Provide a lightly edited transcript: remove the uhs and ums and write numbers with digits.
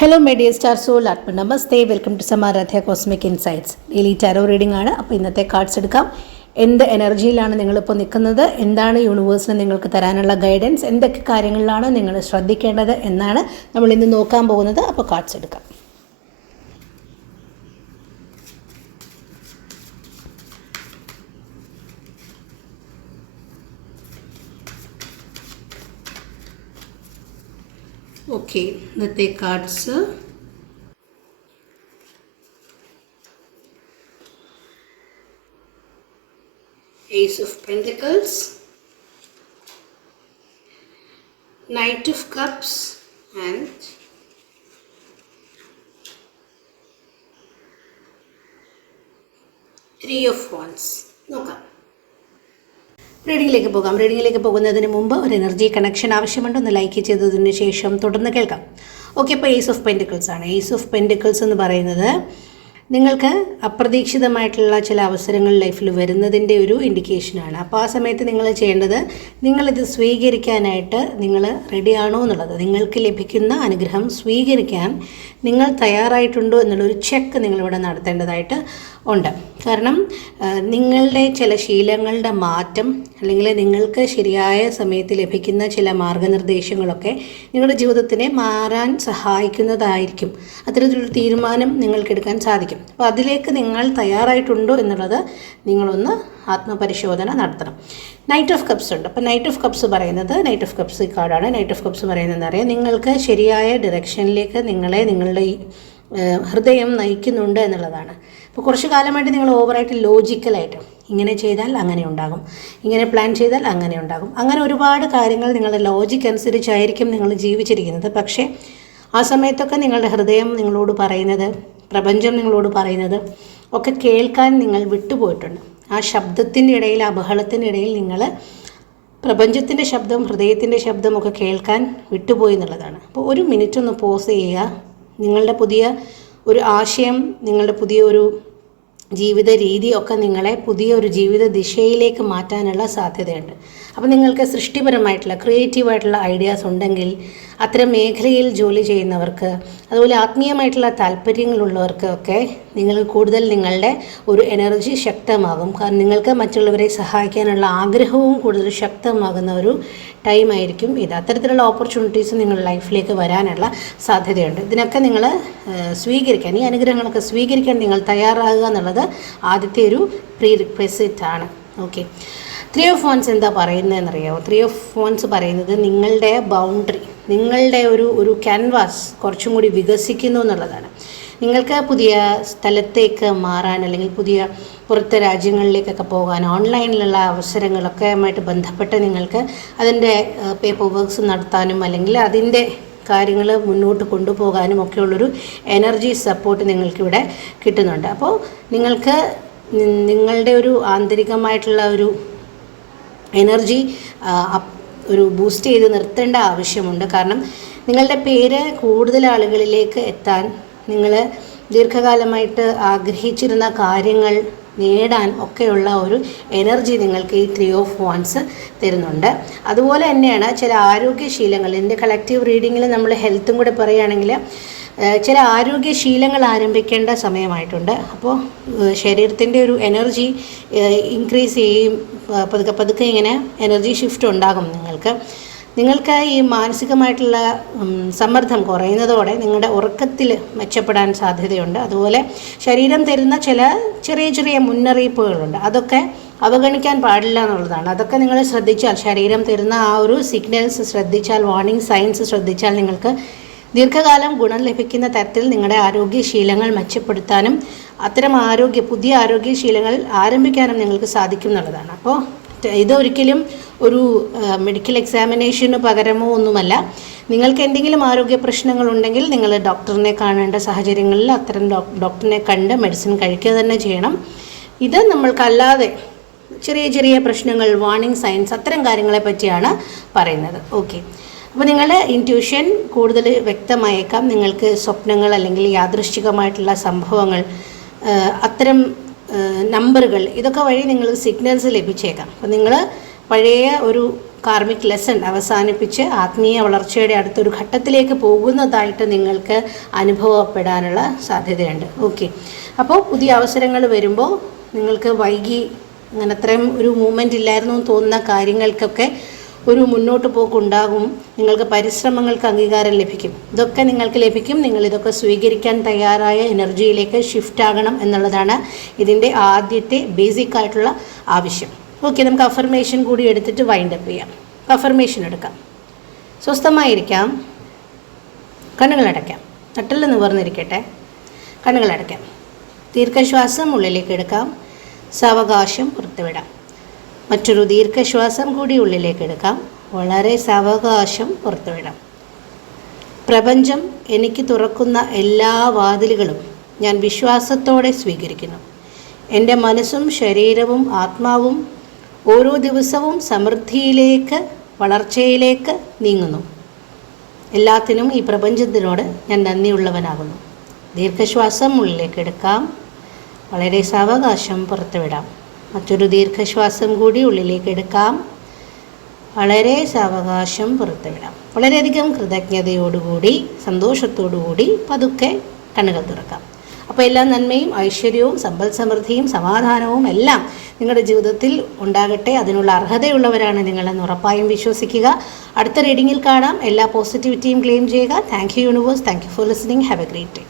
Hello my dear star soul ആത്മ നമസ്തേ. Welcome to Samaradhya cosmic insights. Daily tarot reading ആണ്. അപ്പോൾ ഇന്നത്തെ കാർഡ്സ് എടുക്കാം. എന്ത് എനർജിയിലാണ് നിങ്ങളിപ്പോൾ നിൽക്കുന്നത്, എന്താണ് യൂണിവേഴ്സിന് നിങ്ങൾക്ക് തരാനുള്ള ഗൈഡൻസ്, എന്തൊക്കെ കാര്യങ്ങളിലാണ് നിങ്ങൾ ശ്രദ്ധിക്കേണ്ടത് എന്നാണ് നമ്മൾ ഇന്ന് നോക്കാൻ പോകുന്നത്. അപ്പോൾ കാർഡ്സ് എടുക്കാം. ഓക്കെ, ഇന്നത്തെ cards Ace of Pentacles, Knight of Cups and Three of Wands. നോക്കാം, റീഡിങ്ങിലേക്ക് പോകാം. റീഡിങ്ങിലേക്ക് പോകുന്നതിന് മുമ്പ് ഒരു എനർജി കണക്ഷൻ ആവശ്യമുണ്ട്. ഒന്ന് ലൈക്ക് ചെയ്തതിന് ശേഷം തുടർന്ന് കേൾക്കാം. ഓക്കെ, ഇപ്പോൾ ഏസ് ഓഫ് പെൻറ്റിക്കിൾസ് ആണ്. ഏസ് ഓഫ് പെൻറ്റിക്കിൾസ് എന്ന് പറയുന്നത് നിങ്ങൾക്ക് അപ്രതീക്ഷിതമായിട്ടുള്ള ചില അവസരങ്ങൾ ലൈഫിൽ വരുന്നതിൻ്റെ ഒരു ഇൻഡിക്കേഷനാണ്. അപ്പോൾ ആ സമയത്ത് നിങ്ങൾ ചെയ്യേണ്ടത്, നിങ്ങളിത് സ്വീകരിക്കാനായിട്ട് നിങ്ങൾ റെഡിയാണോ എന്നുള്ളത്, നിങ്ങൾക്ക് ലഭിക്കുന്ന അനുഗ്രഹം സ്വീകരിക്കാൻ നിങ്ങൾ തയ്യാറായിട്ടുണ്ടോ എന്നുള്ളൊരു ചെക്ക് നിങ്ങളിവിടെ നടത്തേണ്ടതായിട്ട് ഉണ്ട്. കാരണം നിങ്ങളുടെ ചില ശീലങ്ങളുടെ മാറ്റം അല്ലെങ്കിൽ നിങ്ങൾക്ക് ശരിയായ സമയത്ത് ലഭിക്കുന്ന ചില മാർഗനിർദ്ദേശങ്ങളൊക്കെ നിങ്ങളുടെ ജീവിതത്തിനെ മാറാൻ സഹായിക്കുന്നതായിരിക്കും. അത്തരത്തിലൊരു തീരുമാനം നിങ്ങൾക്കെടുക്കാൻ സാധിക്കും. അപ്പോൾ അതിലേക്ക് നിങ്ങൾ തയ്യാറായിട്ടുണ്ടോ എന്നുള്ളത് നിങ്ങളൊന്ന് ആത്മപരിശോധന നടത്തണം. നൈറ്റ് ഓഫ് കപ്സ് ഉണ്ട്. അപ്പോൾ നൈറ്റ് ഓഫ് കപ്സ് പറയുന്നത്, നൈറ്റ് ഓഫ് കപ്സ് കാർഡാണ്. നൈറ്റ് ഓഫ് കപ്സ് പറയുന്നത് എന്താ പറയുക, നിങ്ങൾക്ക് ശരിയായ ഡിറക്ഷനിലേക്ക് നിങ്ങളുടെ ഹൃദയം നയിക്കുന്നുണ്ട് എന്നുള്ളതാണ്. അപ്പോൾ കുറച്ച് കാലമായിട്ട് നിങ്ങൾ ഓവറായിട്ട് ലോജിക്കലായിട്ട് ഇങ്ങനെ ചെയ്താൽ അങ്ങനെ ഉണ്ടാകും, ഇങ്ങനെ പ്ലാൻ ചെയ്താൽ അങ്ങനെ ഉണ്ടാകും, അങ്ങനെ ഒരുപാട് കാര്യങ്ങൾ നിങ്ങളുടെ ലോജിക്ക് അനുസരിച്ചായിരിക്കും നിങ്ങൾ ജീവിച്ചിരിക്കുന്നത്. പക്ഷേ ആ സമയത്തൊക്കെ നിങ്ങളുടെ ഹൃദയം നിങ്ങളോട് പറയുന്നത്, പ്രപഞ്ചം നിങ്ങളോട് പറയുന്നത് ഒക്കെ കേൾക്കാൻ നിങ്ങൾ വിട്ടുപോയിട്ടുണ്ട്. ആ ശബ്ദത്തിൻ്റെ ഇടയിൽ, ആ ബഹളത്തിൻ്റെ ഇടയിൽ നിങ്ങൾ പ്രപഞ്ചത്തിൻ്റെ ശബ്ദം, ഹൃദയത്തിൻ്റെ ശബ്ദമൊക്കെ കേൾക്കാൻ വിട്ടുപോയി എന്നുള്ളതാണ്. അപ്പോൾ ഒരു മിനിറ്റ് ഒന്ന് പോസ് ചെയ്യുക. നിങ്ങളുടെ പുതിയ ഒരു ആശയം, നിങ്ങളുടെ പുതിയ ഒരു ജീവിത രീതിയൊക്കെ നിങ്ങളെ പുതിയ ഒരു ജീവിത ദിശയിലേക്ക് മാറ്റാനുള്ള സാധ്യതയുണ്ട്. അപ്പോൾ നിങ്ങൾക്ക് സൃഷ്ടിപരമായിട്ടുള്ള, ക്രിയേറ്റീവായിട്ടുള്ള ഐഡിയാസ് ഉണ്ടെങ്കിൽ അത്തരം മേഖലയിൽ ജോലി ചെയ്യുന്നവർക്ക്, അതുപോലെ ആത്മീയമായിട്ടുള്ള താല്പര്യങ്ങളുള്ളവർക്ക് ഒക്കെ നിങ്ങൾക്ക് കൂടുതൽ നിങ്ങളുടെ ഒരു എനർജി ശക്തമാകും. കാരണം നിങ്ങൾക്ക് മറ്റുള്ളവരെ സഹായിക്കാനുള്ള ആഗ്രഹവും കൂടുതൽ ശക്തമാകുന്ന ഒരു ടൈമായിരിക്കും ഇത്. അത്തരത്തിലുള്ള ഓപ്പർച്യൂണിറ്റീസ് നിങ്ങളുടെ ലൈഫിലേക്ക് വരാനുള്ള സാധ്യതയുണ്ട്. ഇതിനൊക്കെ നിങ്ങൾ സ്വീകരിക്കാൻ, ഈ അനുഗ്രഹങ്ങളൊക്കെ സ്വീകരിക്കാൻ നിങ്ങൾ തയ്യാറാകുക എന്നുള്ളത് ആദ്യത്തെ ഒരു പ്രീ റിക്വസിറ്റ് ആണ്. ഓക്കെ, ത്രീ ഓഫ് വോൺസ് എന്താ പറയുന്നതെന്നറിയാമോ? ത്രീ ഓഫ് വോൺസ് പറയുന്നത് നിങ്ങളുടെ ബൗണ്ടറി, നിങ്ങളുടെ ഒരു ക്യാൻവാസ് കുറച്ചും കൂടി വികസിക്കുന്നു എന്നുള്ളതാണ്. നിങ്ങൾക്ക് പുതിയ സ്ഥലത്തേക്ക് മാറാൻ, അല്ലെങ്കിൽ പുതിയ പുറത്തെ രാജ്യങ്ങളിലേക്കൊക്കെ പോകാൻ, ഓൺലൈനിലുള്ള അവസരങ്ങളൊക്കെ ആയിട്ട് ബന്ധപ്പെട്ട് നിങ്ങൾക്ക് അതിൻ്റെ പേപ്പർ വർക്ക്സ് നടത്താനും അല്ലെങ്കിൽ അതിൻ്റെ കാര്യങ്ങൾ മുന്നോട്ട് കൊണ്ടുപോകാനും ഒക്കെയുള്ളൊരു എനർജി സപ്പോർട്ട് നിങ്ങൾക്കിവിടെ കിട്ടുന്നുണ്ട്. അപ്പോൾ നിങ്ങൾക്ക് നിങ്ങളുടെ ഒരു ആന്തരികമായിട്ടുള്ള ഒരു എനർജി ഒരു ബൂസ്റ്റ് ചെയ്ത് നിർത്തേണ്ട ആവശ്യമുണ്ട്. കാരണം നിങ്ങളുടെ പേര് കൂടുതൽ ആളുകളിലേക്ക് എത്താൻ, നിങ്ങൾ ദീർഘകാലമായിട്ട് ആഗ്രഹിച്ചിരുന്ന കാര്യങ്ങൾ നേടാൻ ഒക്കെയുള്ള ഒരു എനർജി നിങ്ങൾക്ക് ഈ ത്രീ ഓഫ് വാൻസ് തരുന്നുണ്ട്. അതുപോലെ തന്നെയാണ് ചില ആരോഗ്യശീലങ്ങൾ, എൻ്റെ കളക്റ്റീവ് റീഡിങ്ങിൽ നമ്മൾ ഹെൽത്തും കൂടെ പറയുകയാണെങ്കിൽ ചില ആരോഗ്യശീലങ്ങൾ ആരംഭിക്കേണ്ട സമയമായിട്ടുണ്ട്. അപ്പോൾ ശരീരത്തിൻ്റെ ഒരു എനർജി ഇൻക്രീസ് ചെയ്യും, പതുക്കെ പതുക്കെ ഇങ്ങനെ എനർജി ഷിഫ്റ്റ് ഉണ്ടാകും. നിങ്ങൾക്ക് ഈ മാനസികമായിട്ടുള്ള സമ്മർദ്ദം കുറയുന്നതോടെ നിങ്ങളുടെ ഉറക്കത്തിൽ മെച്ചപ്പെടാൻ സാധ്യതയുണ്ട്. അതുപോലെ ശരീരം തരുന്ന ചില ചെറിയ ചെറിയ മുന്നറിയിപ്പുകളുണ്ട്, അതൊക്കെ അവഗണിക്കാൻ പാടില്ല എന്നുള്ളതാണ്. അതൊക്കെ നിങ്ങൾ ശ്രദ്ധിച്ചാൽ, ശരീരം തരുന്ന ആ ഒരു സിഗ്നൽസ് ശ്രദ്ധിച്ചാൽ, വാർണിംഗ് സൈൻസ് ശ്രദ്ധിച്ചാൽ നിങ്ങൾക്ക് ദീർഘകാലം ഗുണം ലഭിക്കുന്ന തരത്തിൽ നിങ്ങളുടെ ആരോഗ്യശീലങ്ങൾ മെച്ചപ്പെടുത്താനും അത്തരം പുതിയ ആരോഗ്യശീലങ്ങൾ ആരംഭിക്കാനും നിങ്ങൾക്ക് സാധിക്കും എന്നുള്ളതാണ്. അപ്പോൾ ഇതൊരിക്കലും ഒരു മെഡിക്കൽ എക്സാമിനേഷന് പകരമോ ഒന്നുമല്ല. നിങ്ങൾക്ക് എന്തെങ്കിലും ആരോഗ്യ പ്രശ്നങ്ങളുണ്ടെങ്കിൽ നിങ്ങൾ ഡോക്ടറിനെ കാണേണ്ട സാഹചര്യങ്ങളിൽ അത്തരം ഡോക്ടറിനെ കണ്ട് മെഡിസിൻ കഴിക്കുക തന്നെ ചെയ്യണം. ഇത് നമ്മൾക്കല്ലാതെ ചെറിയ ചെറിയ പ്രശ്നങ്ങൾ, വാർണിംഗ് സൈൻസ്, അത്തരം കാര്യങ്ങളെ പറ്റിയാണ് പറയുന്നത്. ഓക്കെ, അപ്പോൾ നിങ്ങളുടെ ഇൻറ്റ്യൂഷൻ കൂടുതൽ വ്യക്തമായേക്കാം. നിങ്ങൾക്ക് സ്വപ്നങ്ങൾ അല്ലെങ്കിൽ യാദൃശ്ചികമായിട്ടുള്ള സംഭവങ്ങൾ, അത്തരം നമ്പറുകൾ, ഇതൊക്കെ വഴി നിങ്ങൾക്ക് സിഗ്നൽസ് ലഭിച്ചേക്കാം. അപ്പോൾ നിങ്ങൾ പഴയ ഒരു കാർമിക് ലെസൺ അവസാനിപ്പിച്ച് ആത്മീയ വളർച്ചയുടെ അടുത്തൊരു ഘട്ടത്തിലേക്ക് പോകുന്നതായിട്ട് നിങ്ങൾക്ക് അനുഭവപ്പെടാനുള്ള സാധ്യതയുണ്ട്. ഓക്കെ, അപ്പോൾ പുതിയ അവസരങ്ങൾ വരുമ്പോൾ നിങ്ങൾക്ക് വൈകി അങ്ങനെ അത്രയും ഒരു മൂവ്മെൻ്റ് ഇല്ലായിരുന്നു എന്ന് തോന്നുന്ന കാര്യങ്ങൾക്കൊക്കെ ഒരു മുന്നോട്ട് പോക്കുണ്ടാകും. നിങ്ങൾക്ക് പരിശ്രമങ്ങൾക്ക് അംഗീകാരം ലഭിക്കും. ഇതൊക്കെ നിങ്ങൾക്ക് ലഭിക്കും. നിങ്ങളിതൊക്കെ സ്വീകരിക്കാൻ തയ്യാറായ എനർജിയിലേക്ക് ഷിഫ്റ്റ് ആകണം എന്നുള്ളതാണ് ഇതിൻ്റെ ആദ്യത്തെ ബേസിക് ആയിട്ടുള്ള ആവശ്യം. ഓക്കെ, നമുക്ക് അഫർമേഷൻ കൂടി എടുത്തിട്ട് വൈൻഡപ്പ് ചെയ്യാം. അഫർമേഷൻ എടുക്കാം. സ്വസ്ഥമായിരിക്കാം, കണ്ണുകളടയ്ക്കാം, നട്ടെല്ല് നിവർന്നിരിക്കട്ടെ, കണ്ണുകളടയ്ക്കാം. ദീർഘശ്വാസം ഉള്ളിലേക്ക് എടുക്കാം, സാവകാശം പുറത്തുവിടാം. മറ്റൊരു ദീർഘശ്വാസം കൂടി ഉള്ളിലേക്ക് എടുക്കാം, വളരെ സാവകാശം പുറത്തുവിടാം. പ്രപഞ്ചം എനിക്ക് തുറക്കുന്ന എല്ലാ വാതിലുകളും ഞാൻ വിശ്വാസത്തോടെ സ്വീകരിക്കുന്നു. എൻ്റെ മനസ്സും ശരീരവും ആത്മാവും ഓരോ ദിവസവും സമൃദ്ധിയിലേക്ക്, വളർച്ചയിലേക്ക് നീങ്ങുന്നു. എല്ലാത്തിനും ഈ പ്രപഞ്ചത്തിനോട് ഞാൻ നന്ദിയുള്ളവനാകുന്നു. ദീർഘശ്വാസം ഉള്ളിലേക്ക് എടുക്കാം, വളരെ സാവകാശം പുറത്തുവിടാം. മറ്റൊരു ദീർഘശ്വാസം കൂടി ഉള്ളിലേക്ക് എടുക്കാം, വളരെ സാവകാശം പുറത്തുവിടാം. വളരെയധികം കൃതജ്ഞതയോടുകൂടി, സന്തോഷത്തോടുകൂടി പതുക്കെ കണ്ണുകൾ തുറക്കാം. അപ്പോൾ എല്ലാ നന്മയും ഐശ്വര്യവും സമ്പൽ സമൃദ്ധിയും സമാധാനവും എല്ലാം നിങ്ങളുടെ ജീവിതത്തിൽ ഉണ്ടാകട്ടെ. അതിനുള്ള അർഹതയുള്ളവരാണ് നിങ്ങളെന്ന് ഉറപ്പായും വിശ്വസിക്കുക. അടുത്ത റീഡിങ്ങിൽ കാണാം. എല്ലാ പോസിറ്റിവിറ്റിയും ക്ലെയിം ചെയ്യുക. Thank you universe. Thank you for listening. Have A great day.